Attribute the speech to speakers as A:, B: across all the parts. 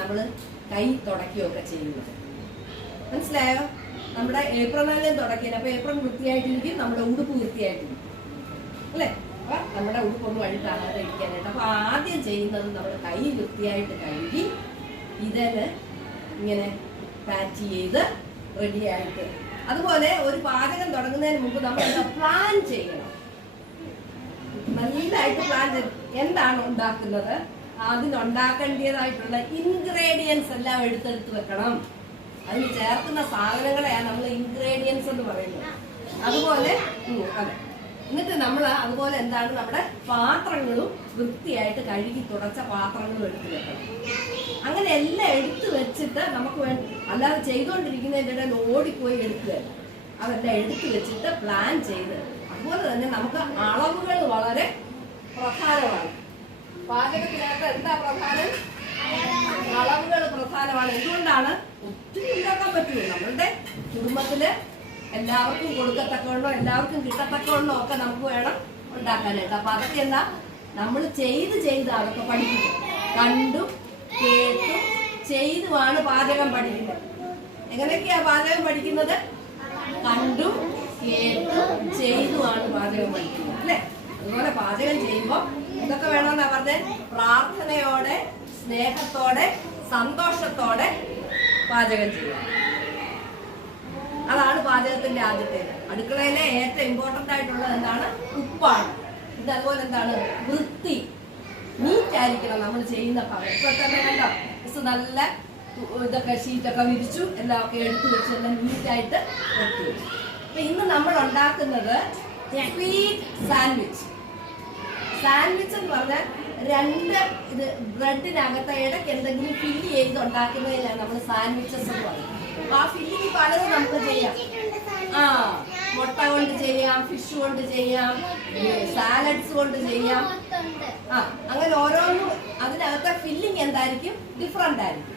A: നമ്മൾ കൈ തുടക്കുകയൊക്കെ ചെയ്യുന്നത്. മനസ്സിലായോ? നമ്മുടെ ഏപ്രിലാലും തുടക്കിയത്. അപ്പൊ ഏപ്രിൽ വൃത്തിയായിട്ടിരിക്കും നമ്മുടെ ഉടുപ്പ് വൃത്തിയായിട്ടിരിക്കും. അല്ലേ? അപ്പൊ നമ്മുടെ ഉടുപ്പൊന്നും കാണാതെ ഇരിക്കാനായിട്ട്. അപ്പൊ ആദ്യം ചെയ്യുന്നത് നമ്മുടെ കൈ വൃത്തിയായിട്ട് കഴുകി ഇതിന് ഇങ്ങനെ പാറ്റ് ചെയ്ത് റെഡിയായിട്ട് അതുപോലെ ഒരു പാചകം തുടങ്ങുന്നതിന് മുമ്പ് നമ്മൾ പ്ലാൻ ചെയ്യണം. നല്ലതായിട്ട് പ്ലാൻ ചെയ്ത് എന്താണ് ഉണ്ടാക്കുന്നത്? അതിനുണ്ടാക്കേണ്ടതായിട്ടുള്ള ഇൻഗ്രീഡിയൻസ് എല്ലാം എടുത്തെടുത്ത് വെക്കണം. അതിന് ചേർക്കുന്ന സാധനങ്ങളെയാണ് നമ്മൾ ഇൻഗ്രീഡിയൻസ് എന്ന് പറയുന്നത്. അതുപോലെ അതെ. എന്നിട്ട് നമ്മൾ അതുപോലെ എന്താണ് നമ്മുടെ പാത്രങ്ങളും വൃത്തിയായിട്ട് കഴുകി തുടച്ച പാത്രങ്ങളും എടുത്തു വെക്കണം. അങ്ങനെ എല്ലാം എടുത്തു വെച്ചിട്ട് നമുക്ക് വേണ്ട അല്ലാതെ ചെയ്തുകൊണ്ടിരിക്കുന്നതിന്റെ ഇടയിൽ ഓടിപ്പോയി എടുക്കുകയല്ല അതെല്ലാം എടുത്തു വെച്ചിട്ട് പ്ലാൻ ചെയ്ത് അതുപോലെ തന്നെ നമുക്ക് അളവുകൾ വളരെ പ്രധാനമാണ്. പാചകത്തിനകത്ത് എന്താ പ്രധാനം? അളവുകൾ പ്രധാനമാണ്. എന്തുകൊണ്ടാണ്? ഒത്തിരി ഉണ്ടാക്കാൻ പറ്റുമോ നമ്മളുടെ കുടുംബത്തിൽ എല്ലാവർക്കും കൊടുക്കത്തക്കവണ്ണോ എല്ലാവർക്കും കിട്ടത്തക്കവണ്ണോ ഒക്കെ നമുക്ക് വേണം ഉണ്ടാക്കാനായിട്ട്. അപ്പൊ അതൊക്കെ എന്താ? നമ്മൾ ചെയ്ത് ചെയ്ത് അതൊക്കെ പഠിക്കുന്നത് കണ്ടും കേട്ടും ചെയ്തുമാണ് പാചകം പഠിക്കുന്നത്. എങ്ങനെയൊക്കെയാ പാചകം പഠിക്കുന്നത്? കണ്ടും കേട്ടും ചെയ്തുമാണ് പാചകം പഠിക്കുന്നത്. അല്ലേ? അതുപോലെ പാചകം ചെയ്യുമ്പോൾ എന്തൊക്കെ പ്രാർത്ഥനയോടെ സ്നേഹത്തോടെ സന്തോഷത്തോടെ പാചകം ചെയ്യുക. അതാണ് പാചകത്തിന്റെ ആദ്യത്തേത് അടുക്കളയിലെ ഏറ്റവും ഇമ്പോർട്ടന്റ് ആയിട്ടുള്ളത് എന്താണ്? ഉപ്പാണ്. ഇത് അതുപോലെ എന്താണ്? വൃത്തി. നീറ്റായിരിക്കണം നമ്മൾ ചെയ്യുന്ന ഇപ്പൊ തന്നെ നല്ല ഇതൊക്കെ ഷീറ്റൊക്കെ വിരിച്ചു എല്ലാം ഒക്കെ എടുത്തു വെച്ച് എല്ലാം നീറ്റായിട്ട് വെച്ചു. അപ്പൊ ഇന്ന് നമ്മൾ ഉണ്ടാക്കുന്നത് സ്വീറ്റ് സാൻഡ്വിച്ച് സാൻഡ്വിച്ച് എന്ന് പറഞ്ഞാൽ രണ്ട് ഇത് ബ്രെഡിനകത്ത് ഇടയ്ക്ക് എന്തെങ്കിലും ഫില്ല് ചെയ്ത് ഉണ്ടാക്കുന്നതിലാണ് നമ്മൾ സാൻഡ്വിച്ചസ് എന്ന് പറയുന്നത്. ആ ഫില്ലിങ് പലതും നമുക്ക് ചെയ്യാം. ആ മുട്ട കൊണ്ട് ചെയ്യാം ഫിഷ് കൊണ്ട് ചെയ്യാം സാലഡ്സ് കൊണ്ട് ചെയ്യാം. ആ അങ്ങനെ ഓരോന്നും അതിനകത്തെ ഫില്ലിങ് എന്തായിരിക്കും? ഡിഫറെന്റ് ആയിരിക്കും.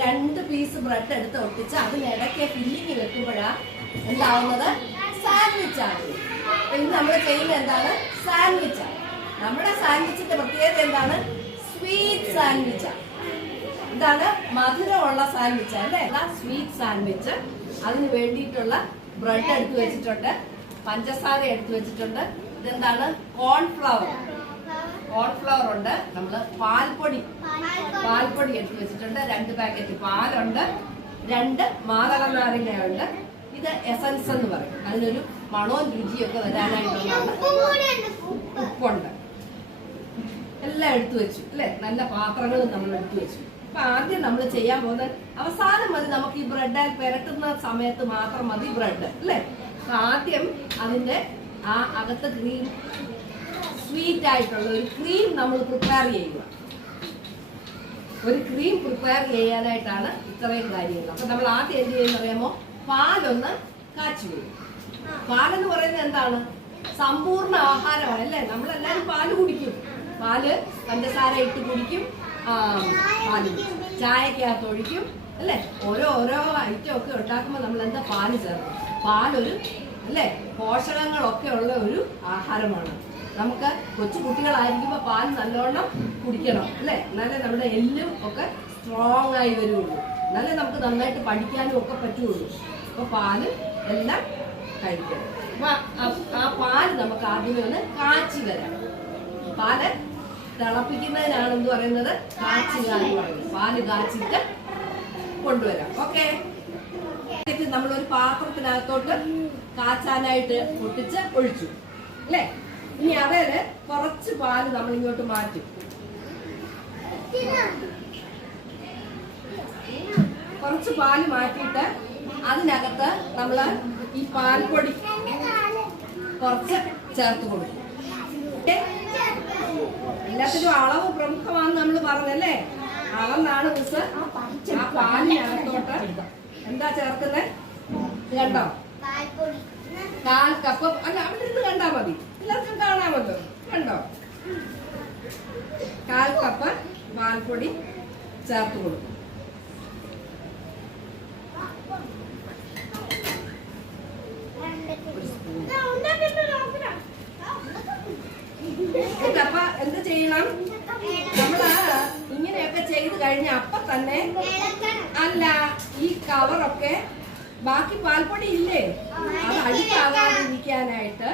A: രണ്ട് പീസ് ബ്രെഡ് എടുത്ത് ഒട്ടിച്ച് അതിനിടയ്ക്ക് ഫില്ലിങ് വെക്കുമ്പോഴാണ് എന്താവുന്നത്? സാൻഡ്വിച്ച് ആണ് ഇന്ന് നമ്മൾ ചെയ്യുന്നത് എന്താണ്? സാൻഡ്വിച്ച് നമ്മുടെ സാൻഡ്വിച്ചിന്റെ പ്രത്യേകത എന്താണ്? Sweet sandwich. ഇതാണ് മധുരമുള്ള സാൻഡ്വിച്ച് അല്ലേ? Sweet sandwich. അതിന് വേണ്ടിയിട്ടുള്ള ബ്രെഡ് എടുത്തു വെച്ചിട്ടുണ്ട്. പഞ്ചസാര എടുത്തു വെച്ചിട്ടുണ്ട്. ഇതെന്താണ്? കോൺഫ്ലവർ. കോൺഫ്ലവർ ഉണ്ട്. നമ്മൾ പാൽപ്പൊടി. പാൽപ്പൊടി എടുത്തു വെച്ചിട്ടുണ്ട്. രണ്ട് പാക്കറ്റ് പാലുണ്ട്. രണ്ട് മാതള നാരങ്ങയുണ്ട് ഇത് എസൻസ് എന്ന് പറയും. അതിനൊരു മണവും രുചിയൊക്കെ വരാനായിട്ടുള്ളതാണ്. ഉപ്പുണ്ട്. എല്ലാം എടുത്തു വെച്ചു അല്ലെ? നല്ല പാത്രങ്ങളും നമ്മൾ എടുത്തു വെച്ചു. അപ്പൊ ആദ്യം നമ്മൾ ചെയ്യാൻ പോകുന്നത് അവസാനം മതി നമുക്ക് ഈ ബ്രെഡ് പെരട്ടുന്ന സമയത്ത് മാത്രം മതി ബ്രെഡ് അല്ലെ? അപ്പൊ ആദ്യം അതിന്റെ ആ അകത്ത് ക്രീം സ്വീറ്റ് ആയിട്ടുള്ള ഒരു ക്രീം നമ്മൾ പ്രിപ്പയർ ചെയ്യുക. ഒരു ക്രീം പ്രിപ്പയർ ചെയ്യാനായിട്ടാണ് ഇത്രയും കാര്യങ്ങൾ. അപ്പൊ നമ്മൾ ആദ്യം എന്ത് ചെയ്യുന്ന അറിയാമോ? പാലൊന്ന് കാച്ചു വരും പാലെന്ന് പറയുന്നത് എന്താണ്? സമ്പൂർണ ആഹാരമാണ് അല്ലേ? നമ്മളെല്ലാരും പാൽ കുടിക്കും. പാൽ പഞ്ചസാര ഇട്ട് കുടിക്കും. പാൽ. ചായക്കകത്ത് ഒഴിക്കും അല്ലേ? ഓരോ ഓരോ ഐറ്റം ഒക്കെ ഉണ്ടാക്കുമ്പോൾ നമ്മൾ എന്താ പാൽ ചേർക്കും? പാലൊരു അല്ലേ? പോഷകങ്ങളൊക്കെ ഉള്ള ഒരു ആഹാരമാണ്. നമുക്ക് കൊച്ചു കുട്ടികളായിരിക്കുമ്പോൾ പാൽ നല്ലോണം കുടിക്കണം അല്ലേ? എന്നാലേ നമ്മുടെ എല്ലും ഒക്കെ സ്ട്രോങ് ആയി വരുള്ളൂ എന്നാലേ നമുക്ക് നന്നായിട്ട് പഠിക്കാനും ഒക്കെ പറ്റുള്ളൂ. അപ്പൊ പാൽ എല്ലാം കഴിക്കണം. ആ പാൽ നമുക്ക് ആദ്യമേ ഒന്ന് കാച്ചി വരാം പാൽ തിളപ്പിക്കുന്നതിനാണ് എന്ത് പറയുന്നത് കാച്ചുക എന്ന് പറയുന്നത്. പാൽ കാച്ചിട്ട് കൊണ്ടുവരാം. ഓക്കെ ഒരു പാത്രത്തിനകത്തോട്ട് കാച്ചാനായിട്ട് പൊട്ടിച്ച് ഒഴിച്ചു. അല്ലേ? ഇനി അതേൽ കുറച്ച് പാൽ നമ്മൾ ഇങ്ങോട്ട് മാറ്റും. കുറച്ച് പാൽ മാറ്റിയിട്ട് അതിനകത്ത് നമ്മൾ ഈ പാൽപ്പൊടി കുറച്ച് ചേർത്ത് കൊടുക്കും? എല്ലാത്തിനും അളവ് പ്രമുഖമാണെന്ന് നമ്മൾ പറഞ്ഞല്ലേ? അളന്നാണ് മിസ് ആ പാലിനകത്തോട്ട് എന്താ ചേർക്കുന്നത് കണ്ടോ? കാൽ കപ്പ് അല്ല അവിടെ ഇരുന്ന് കണ്ടാ മതി. എല്ലാവർക്കും കാണാമല്ലോ കണ്ടോ? കാൽ കപ്പ് പാൽപ്പൊടി ചേർത്ത് കൊടുക്കും ഒരു സ്പൂൺ എന്നിട്ട് അപ്പൊ എന്ത് ചെയ്യണം? നമ്മൾ ഇങ്ങനെയൊക്കെ ചെയ്ത് കഴിഞ്ഞ അപ്പൊ തന്നെ അല്ല ഈ കവറൊക്കെ ബാക്കി പാൽപ്പൊടി ഇല്ലേ? അത് അഴുക്കാകാതിരിക്കാനായിട്ട്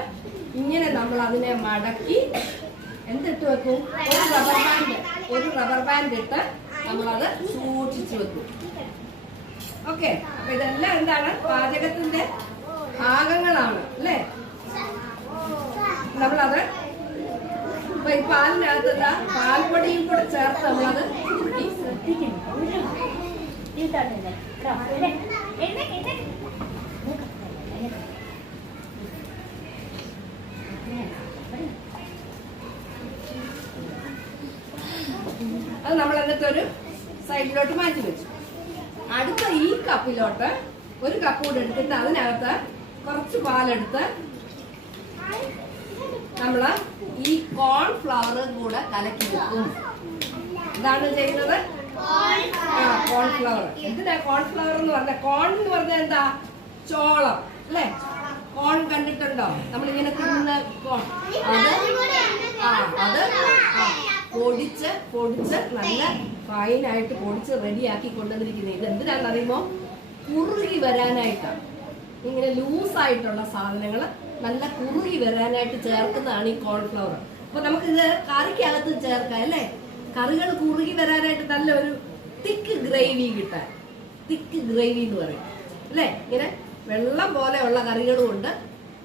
A: ഇങ്ങനെ നമ്മൾ അതിനെ മടക്കി എന്തിട്ട് വെക്കും? ഒരു റബ്ബർ ബാൻഡ് ഒരു റബ്ബർ ബാൻഡ് ഇട്ട് നമ്മളത് സൂക്ഷിച്ചു വെക്കും. ഓക്കെ അപ്പൊ ഇതെല്ലാം എന്താണ്? പാചകത്തിന്റെ ഭാഗങ്ങളാണ് അല്ലേ? നമ്മളത് ഇപ്പൊ ഈ പാലിനകത്ത് എന്താ പാൽപ്പൊടിയും കൂടെ ചേർത്ത് നമ്മളത് അത് നമ്മൾ എന്നിട്ട് ഒരു സൈഡിലോട്ട് മാറ്റി വെച്ചു. അടുത്ത ഈ കപ്പിലോട്ട് ഒരു കപ്പ് കൂടെ എടുത്തിട്ട് അതിനകത്ത് കുറച്ച് പാലെടുത്ത് നമ്മൾ ഈ കോൺ കോൺഫ്ലവർ കൂടെ കലക്കി വെക്കും. ഇതാണ് ചെയ്യുന്നത്? കോൺഫ്ലവർ എന്തിനാ കോൺഫ്ലവർ എന്ന് പറഞ്ഞ? കോൺ എന്ന് പറഞ്ഞാൽ എന്താ? ചോളം അല്ലേ? കോൺ കണ്ടിട്ടുണ്ടോ? നമ്മളിങ്ങനെ തിന്നുന്ന കോൺ അത് ആ അത് പൊടിച്ച് പൊടിച്ച് നല്ല ഫൈനായിട്ട് പൊടിച്ച് റെഡിയാക്കി കൊണ്ടുവന്നിരിക്കുന്നത്. ഇത് എന്തിനാണെന്ന് അറിയുമോ കുറുകി വരാനായിട്ടാണ്. ഇങ്ങനെ ലൂസായിട്ടുള്ള സാധനങ്ങൾ നല്ല കുറുകി വരാനായിട്ട് ചേർക്കുന്നതാണ് ഈ കോൺഫ്ലവർ. അപ്പൊ നമുക്കിത് കറിക്കകത്ത് ചേർക്കാം അല്ലേ? കറികൾ കുറുകി വരാനായിട്ട് നല്ല ഒരു തിക്ക് ഗ്രേവി കിട്ടാൻ. തിക്ക് ഗ്രേവി എന്ന് പറയും അല്ലേ? ഇങ്ങനെ വെള്ളം പോലെയുള്ള കറികളും ഉണ്ട്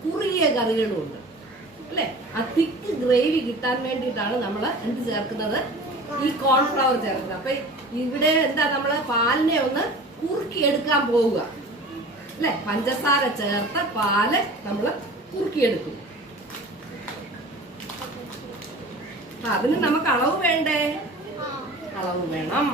A: കുറുകിയ കറികളും ഉണ്ട് അല്ലേ? ആ തിക്ക് ഗ്രേവി കിട്ടാൻ വേണ്ടിയിട്ടാണ് നമ്മൾ എന്ത് ചേർക്കുന്നത്? ഈ കോൺഫ്ലവർ ചേർക്കുന്നത്. അപ്പൊ ഇവിടെ എന്താ നമ്മൾ പാലിനെ ഒന്ന് കുറുക്കി എടുക്കാൻ പോവുക അല്ലെ? പഞ്ചസാര ചേർത്ത പാൽ നമ്മൾ കുറുക്കിയെടുക്കും. അതിന് നമുക്ക് അളവ് വേണ്ടേ? അളവ് വേണം.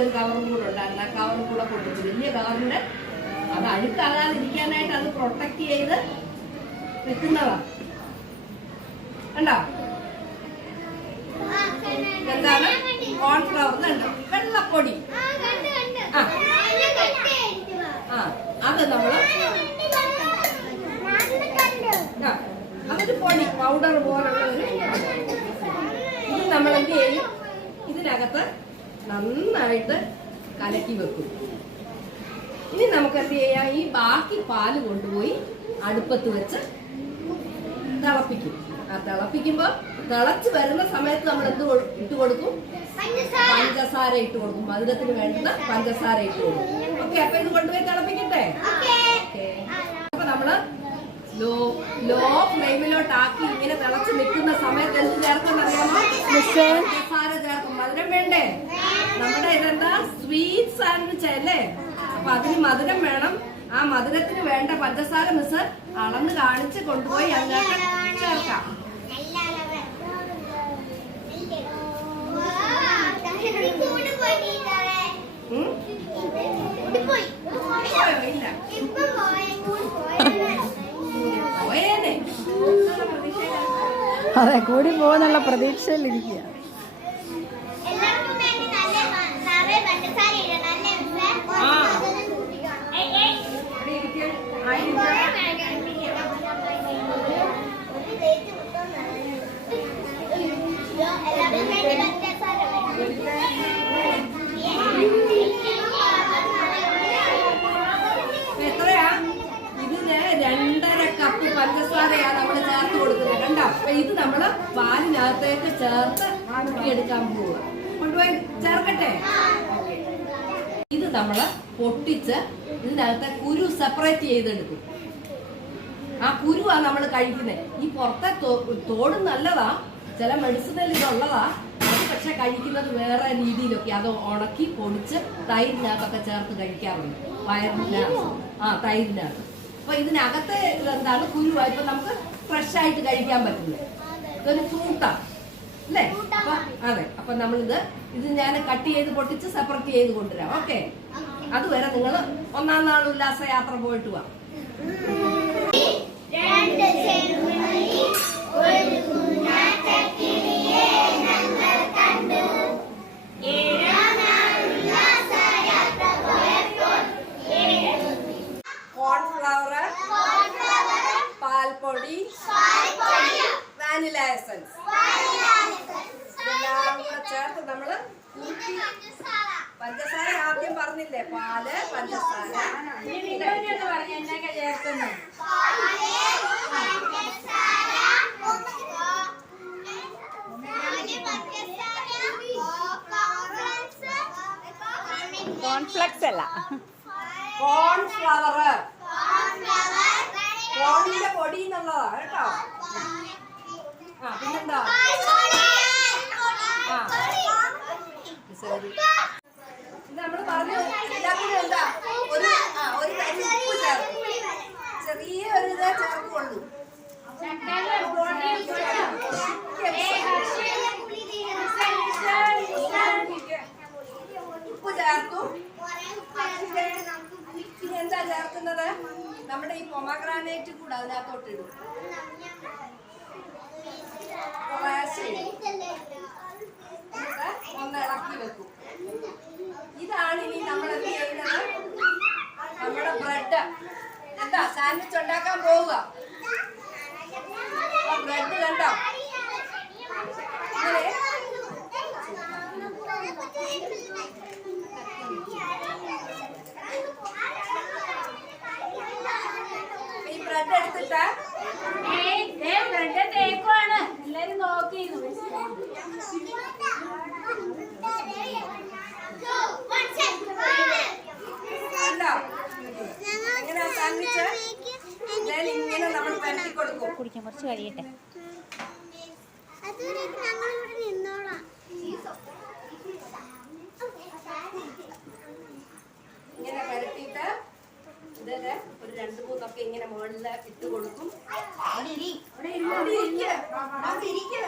A: ഒരു കവറും കൂടെ ഉണ്ടായിരുന്നു. ആ കവറും കൂടെ പൊട്ടിച്ചു. വലിയ കവറിന്റെ അത് അഴുക്കാകാതിരിക്കാനായിട്ട് അത് പ്രൊട്ടക്ട് ചെയ്ത് വെക്കുന്നതാ കണ്ടോ? എന്താണ്? കോൺഫ്ലവർ കണ്ടോ വെള്ളപ്പൊടി. ആ. അത് നമ്മൾ ആ, അതൊരു പൊടി പൗഡർ പോലുള്ള ഇത് നമ്മൾ എന്ത് ചെയ്യും? ഇതിനകത്ത് നന്നായിട്ട് കലക്കി വെക്കും. ഇനി നമുക്ക് എന്ത് ചെയ്യാം? ഈ ബാക്കി പാൽ കൊണ്ടുപോയി അടുപ്പത്ത് വെച്ച് തിളപ്പിക്കും. ആ തിളപ്പിക്കുമ്പോ തിളച്ച് വരുന്ന സമയത്ത് നമ്മൾ എന്ത് ഇട്ട് കൊടുക്കും? പഞ്ചസാര. ഇട്ട് കൊടുക്കും. മധുരത്തിന് വേണ്ടുന്ന പഞ്ചസാര ഇട്ട് കൊടുക്കും. ഓക്കെ അപ്പൊ ഇത് കൊണ്ടുപോയി തിളപ്പിക്കട്ടെ? അപ്പൊ നമ്മൾ ലോ ലോ ഫ്ലെയിമിലോട്ട് ആക്കി ഇങ്ങനെ തിളച്ച് നിൽക്കുന്ന സമയത്ത് എന്ത് ചേർക്കണം അറിയാമോ പഞ്ചസാര. ചേർക്കും. മധുരം വേണ്ടേ? നമ്മുടെ ഇതെന്താ? സ്വീറ്റ് സാൻഡ്വിച്ച് അല്ലേ? അപ്പൊ അതിന് മധുരം വേണം. ആ മധുരത്തിന് വേണ്ട പഞ്ചസാര മിസ് അളന്ന് കാണിച്ച് കൊണ്ടുപോയി അതിനകത്ത് ചേർക്കാം.
B: അതെ കൂടി പോകുന്നുള്ള പ്രതീക്ഷയിലിരിക്കുക
C: എല്ലാവർക്കും വേണ്ടി നല്ല മ- നിറയെ പഞ്ചസാര ഇടണം അല്ലേ മിസ്സേ?
A: ആ.
C: ഏയ് ഏയ്.
A: ഇവിടെ ഇരിക്കാൻ
C: ഒരു
A: ആയില്ല.
C: തേച്ച് മൊത്തം നിറയെ. എല്ലാവർക്കും വേണ്ടി പഞ്ചസാര
A: ഇപ്പൊ എത്രയാ? ഇതിന് രണ്ടര കപ്പ് പഞ്ചസാരയാ നമ്മൾ ചേർത്ത് കൊടുക്കുന്നത്. കണ്ടോ? അപ്പൊ ഇത് നമ്മൾ പാലിനകത്തേക്ക് ചേർത്ത് എടുക്കാൻ പോവുക കൊണ്ടുപോയി ചേർക്കട്ടെ? ഇത് നമ്മൾ പൊട്ടിച്ച് ഇതിനകത്തെ കുരു സെപ്പറേറ്റ് ചെയ്തെടുക്കും. ആ കുരുവാ നമ്മൾ കഴിക്കുന്നത് ഈ പുറത്തെ തോട് നല്ലതാ ചില മെഡിസിനൽ ഇതുള്ളതാ. അത് പക്ഷെ കഴിക്കുന്നത് വേറെ രീതിയിലൊക്കെ. അത് ഉണക്കി പൊടിച്ച് തൈരിനകത്തൊക്കെ ചേർത്ത് കഴിക്കാറുണ്ട്. വയറിനകത്ത് ആ തൈരിനകത്ത്. അപ്പൊ ഇതിനകത്തെ എന്താണ് കുരുവാ? ഇപ്പൊ നമുക്ക് ഫ്രഷ് ആയിട്ട് കഴിക്കാൻ പറ്റുന്നത് ഇതൊരു ഫ്രൂട്ടാ. അല്ലേ? അപ്പൊ അതെ അപ്പൊ നമ്മളിത് ഇത് ഞാൻ കട്ട് ചെയ്ത് പൊട്ടിച്ച് സെപ്പറേറ്റ് ചെയ്ത് കൊണ്ടുവരാം. ഓക്കെ അതുവരെ നിങ്ങൾ ഒന്നാം നാൾ ഉല്ലാസ യാത്ര പോയിട്ട് വാ
C: ചെറുമണി ഒരു കുഞ്ഞാറ്റക്കിളിയെ ഞങ്ങൾ
A: കോൺഫ്ലവർ പാൽപ്പൊടി വാനില എസൻസ് ഇതെല്ലാം കൂടെ ചേർത്ത് നമ്മൾ കുറുക്കി പഞ്ചസാര ആദ്യം പറഞ്ഞില്ലേ പാൽ പഞ്ചസാര
B: കോൺഫ്ലെക്സ് അല്ല
A: കോൺഫ്ലവർ കോണിന്റെ പൊടി എന്നുള്ളതാ കേട്ടോ? ആ പിന്നെന്താ? ശരി ഇത് നമ്മൾ പറഞ്ഞു എല്ലാത്തിനും എന്താ ഒരു ആ ഒരു തരി ഉപ്പ് ചേർക്കും ചെറിയ ഒരു ഇതേ ചേർക്കുള്ളൂ ഉപ്പ് ചേർക്കും പിന്നെ എന്താ ചേർക്കുന്നത് നമ്മുടെ ഈ പൊമഗ്രാനൈറ്റ് കൂടെ അതിനകത്തോട്ട് ഇടും. കുറേശ്ശെ ഇടും. എന്നിട്ട് ഒന്ന് ഇളക്കി വെക്കും. ഇതാണ് ഇനി നമ്മൾ എന്ത് ചെയ്യുന്നത്? നമ്മുടെ ബ്രെഡ്. എന്താ? സാൻഡ്വിച്ച് ഉണ്ടാക്കാൻ പോവുക. ബ്രെഡ് കണ്ടോ ഇങ്ങനെ ഈ ബ്രെഡ് എടുത്തിട്ട്
B: എല്ലാരും നോക്കിയിരുന്നു
A: കണ്ടോ ഇങ്ങനെ സാൻഡ്വിച്ച് ഞാൻ ഇങ്ങനെ നമ്മൾ പരത്തി കൊടുക്കും.
B: കുടിക്കാൻ കുറച്ച് കഴിയട്ടെ.
C: അതുവരെ ഞങ്ങളിവിടെ നിന്നോളാം
A: ഇങ്ങനെ പരത്തിയിട്ട് ഇതിൽ ഒരു രണ്ട് മൂന്നൊക്കെ ഇങ്ങനെ മുകളിൽ ഇട്ട് കൊടുക്കും. അവിടെ ഇരിക്ക്. അവിടെ ഇരിക്ക്.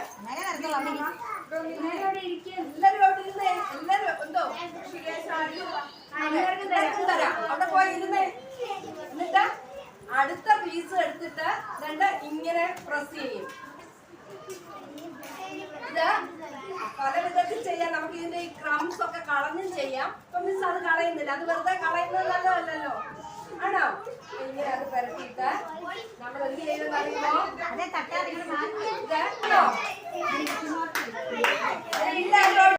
A: എല്ലാരും അവിടെ ഇരുന്നേ എല്ലാരും എന്തോ? എല്ലാവർക്കും തരാം. അവിടെ പോയി ഇരുന്നേ. എന്നിട്ട് അടുത്ത പീസ് എടുത്തിട്ട് രണ്ട് ഇങ്ങനെ പ്രസ് ചെയ്യും. ഇത് പല വിധത്തിൽ ചെയ്യാം. നമുക്ക് ഇതിന്റെ ഈ ക്രംസ് ഒക്കെ കളഞ്ഞും ചെയ്യാം. ഇപ്പൊ മിസ് അത് കളയുന്നില്ല. അത് വെറുതെ കളയുന്നത് നല്ലതല്ലല്ലോ ആണോ? ഇങ്ങനെ അത് പരത്തിയിട്ട് നമ്മൾ എന്ത് ചെയ്തെന്ന് അറിയുമോ അതെ തട്ടാതെ എല്ലാവരോടും